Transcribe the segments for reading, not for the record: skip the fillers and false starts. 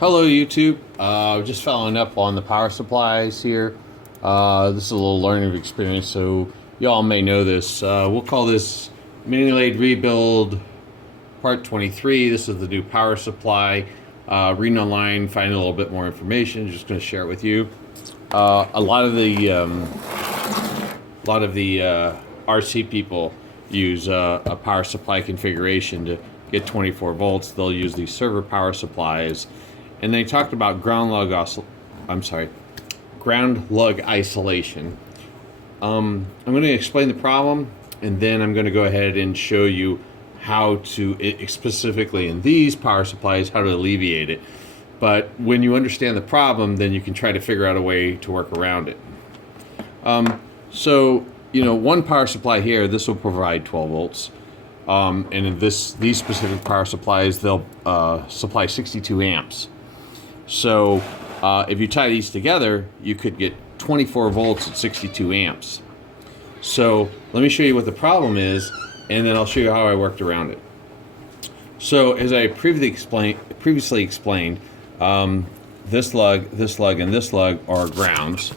Hello YouTube, just following up on the power supplies here. This is a little learning experience, so y'all may know this. We'll call this mini lathe rebuild part 23. This is the new power supply. Reading online, finding a little bit more information, just going to share it with you. A lot of the RC people use a power supply configuration to get 24 volts. They'll use these server power supplies. And they talked about ground lug isolation. I'm going to explain the problem, and then I'm going to go ahead and show you how to, specifically in these power supplies, how to alleviate it. But when you understand the problem, then you can try to figure out a way to work around it. So, you know, one power supply here, this will provide 12 volts. And in these specific power supplies, they'll supply 62 amps. So if you tie these together, you could get 24 volts at 62 amps. So let me show you what the problem is, and then I'll show you how I worked around it. So as I previously explained, this lug, and this lug are grounds,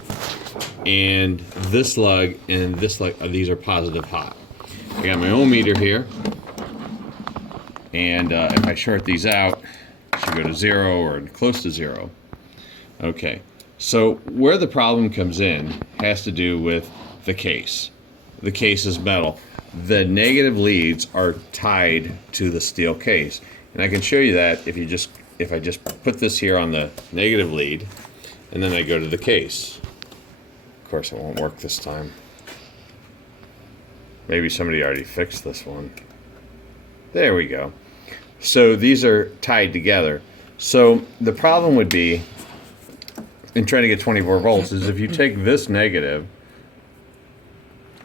and this lug and this lug, these are positive hot. I got my ohm meter here, and if I short these out, should go to 0 or close to 0. Okay, so where the problem comes in has to do with the case. The case is metal. The negative leads are tied to the steel case, and I can show you that if I just put this here on the negative lead, and then I go to the case. Of course, it won't work this time. Maybe somebody already fixed this one. There we go. So these are tied together. So the problem would be, in trying to get 24 volts, is if you take this negative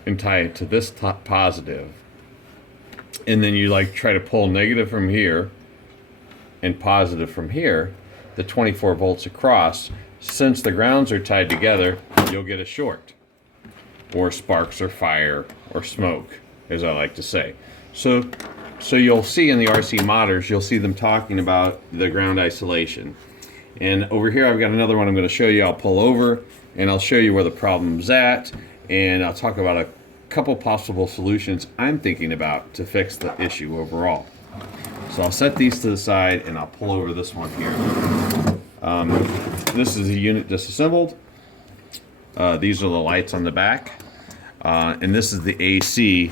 and tie it to this positive, and then you like try to pull negative from here and positive from here, the 24 volts across, since the grounds are tied together, you'll get a short, or sparks or fire or smoke, as I like to say. So you'll see in the RC modders, you'll see them talking about the ground isolation. And over here I've got another one I'm going to show you. I'll pull over and I'll show you where the problem's at, and I'll talk about a couple possible solutions I'm thinking about to fix the issue overall. So I'll set these to the side and I'll pull over this one here. This is a unit disassembled. These are the lights on the back. And this is the AC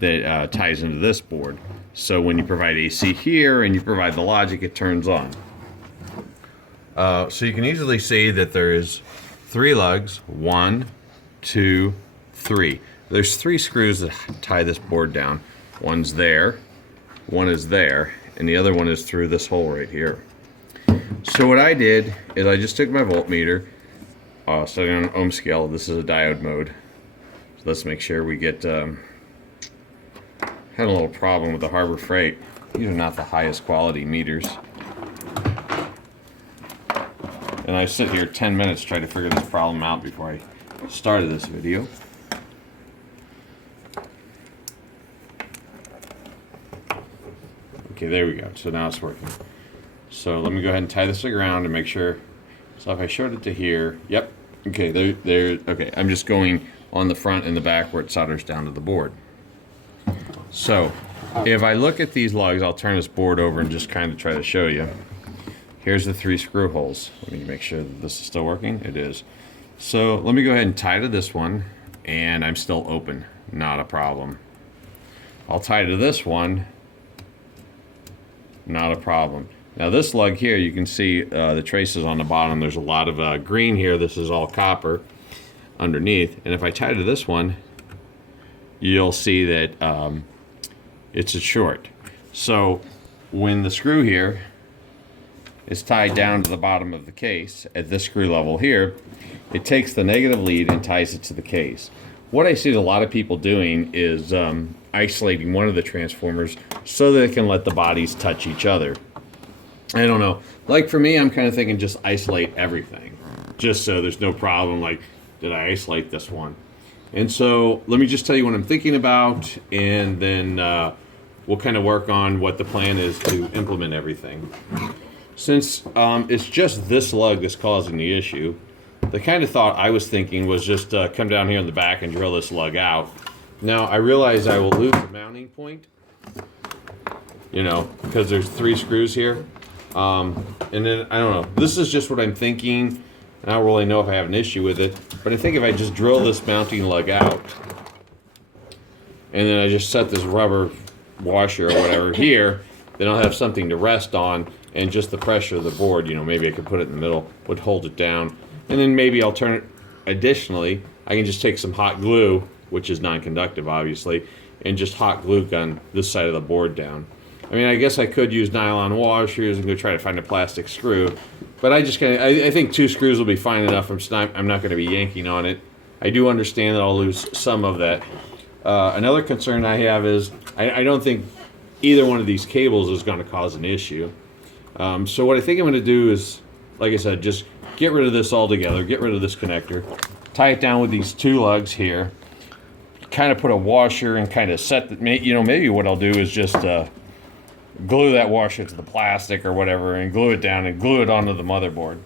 that ties into this board. So when you provide AC here and you provide the logic, it turns on. So you can easily see that there is 3 lugs, 1, 2, 3. There's 3 screws that tie this board down. One's there, one is there, and the other one is through this hole right here. So what I did is I just took my voltmeter, set it on an ohm scale. This is a diode mode. So let's make sure we get... had a little problem with the Harbor Freight. These are not the highest quality meters. And I sit here 10 minutes trying to figure this problem out before I started this video. Okay, there we go. So now it's working. So let me go ahead and tie this to the ground and make sure. So if I short it to here, yep. Okay, there. Okay, I'm just going on the front and the back where it solders down to the board. So if I look at these lugs, I'll turn this board over and just kind of try to show you. Here's the 3 screw holes. Let me make sure that this is still working. It is. So let me go ahead and tie to this one, and I'm still open. Not a problem. I'll tie to this one. Not a problem. Now this lug here, you can see the traces on the bottom. There's a lot of green here. This is all copper underneath. And if I tie to this one, you'll see that it's a short. So when the screw here is tied down to the bottom of the case at this screw level here, it takes the negative lead and ties it to the case. What I see a lot of people doing is isolating one of the transformers so that they can let the bodies touch each other. I don't know. Like for me, I'm kind of thinking just isolate everything, just so there's no problem. Like, did I isolate this one? And so let me just tell you what I'm thinking about, and then we'll kind of work on what the plan is to implement everything. since it's just this lug that's causing the issue, the kind of thought I was thinking was just come down here in the back and drill this lug out. Now, I realize I will lose the mounting point, you know, because there's 3 screws here. And then, I don't know, this is just what I'm thinking. I don't really know if I have an issue with it, but I think if I just drill this mounting lug out, and then I just set this rubber washer or whatever here, then I'll have something to rest on, and just the pressure of the board, you know, maybe I could put it in the middle, would hold it down. And then maybe I'll turn it, additionally, I can just take some hot glue, which is non-conductive obviously, and just hot glue gun this side of the board down. I mean, I guess I could use nylon washers and go try to find a plastic screw, but I just kind of, I think 2 screws will be fine enough. I'm not going to be yanking on it. I do understand that I'll lose some of that. Another concern I have is I don't think either one of these cables is going to cause an issue. So what I think I'm going to do is, like I said, just get rid of this altogether, get rid of this connector, tie it down with these 2 lugs here, kind of put a washer and kind of set the, you know, maybe what I'll do is just glue that washer to the plastic or whatever and glue it down and glue it onto the motherboard.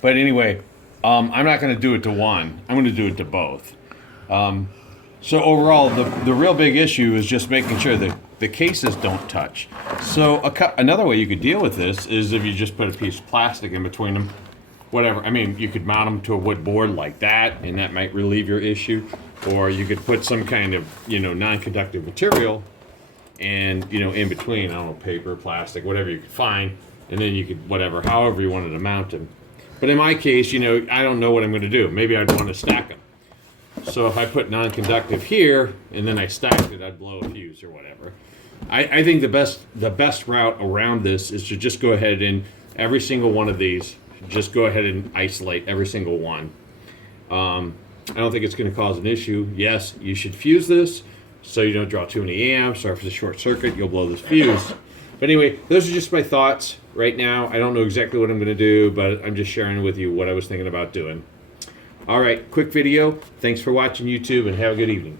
But anyway, I'm not going to do it to one. I'm going to do it to both. So overall, the real big issue is just making sure that the cases don't touch. So another way you could deal with this is if you just put a piece of plastic in between them, whatever. I mean, you could mount them to a wood board like that, and that might relieve your issue. Or you could put some kind of, you know, non-conductive material and, you know, in between, I don't know, paper, plastic, whatever you could find, and then you could, whatever, however you wanted to mount them. But in my case, you know, I don't know what I'm going to do. Maybe I'd want to stack them. So if I put non-conductive here and then I stacked it, I'd blow a fuse or whatever. I think the best route around this is to just go ahead and every single one of these, just go ahead and isolate every single one. I don't think it's going to cause an issue. Yes, you should fuse this so you don't draw too many amps, or if it's a short circuit, you'll blow this fuse. But anyway, those are just my thoughts right now. I don't know exactly what I'm going to do, but I'm just sharing with you what I was thinking about doing. All right, quick video. Thanks for watching YouTube, and have a good evening.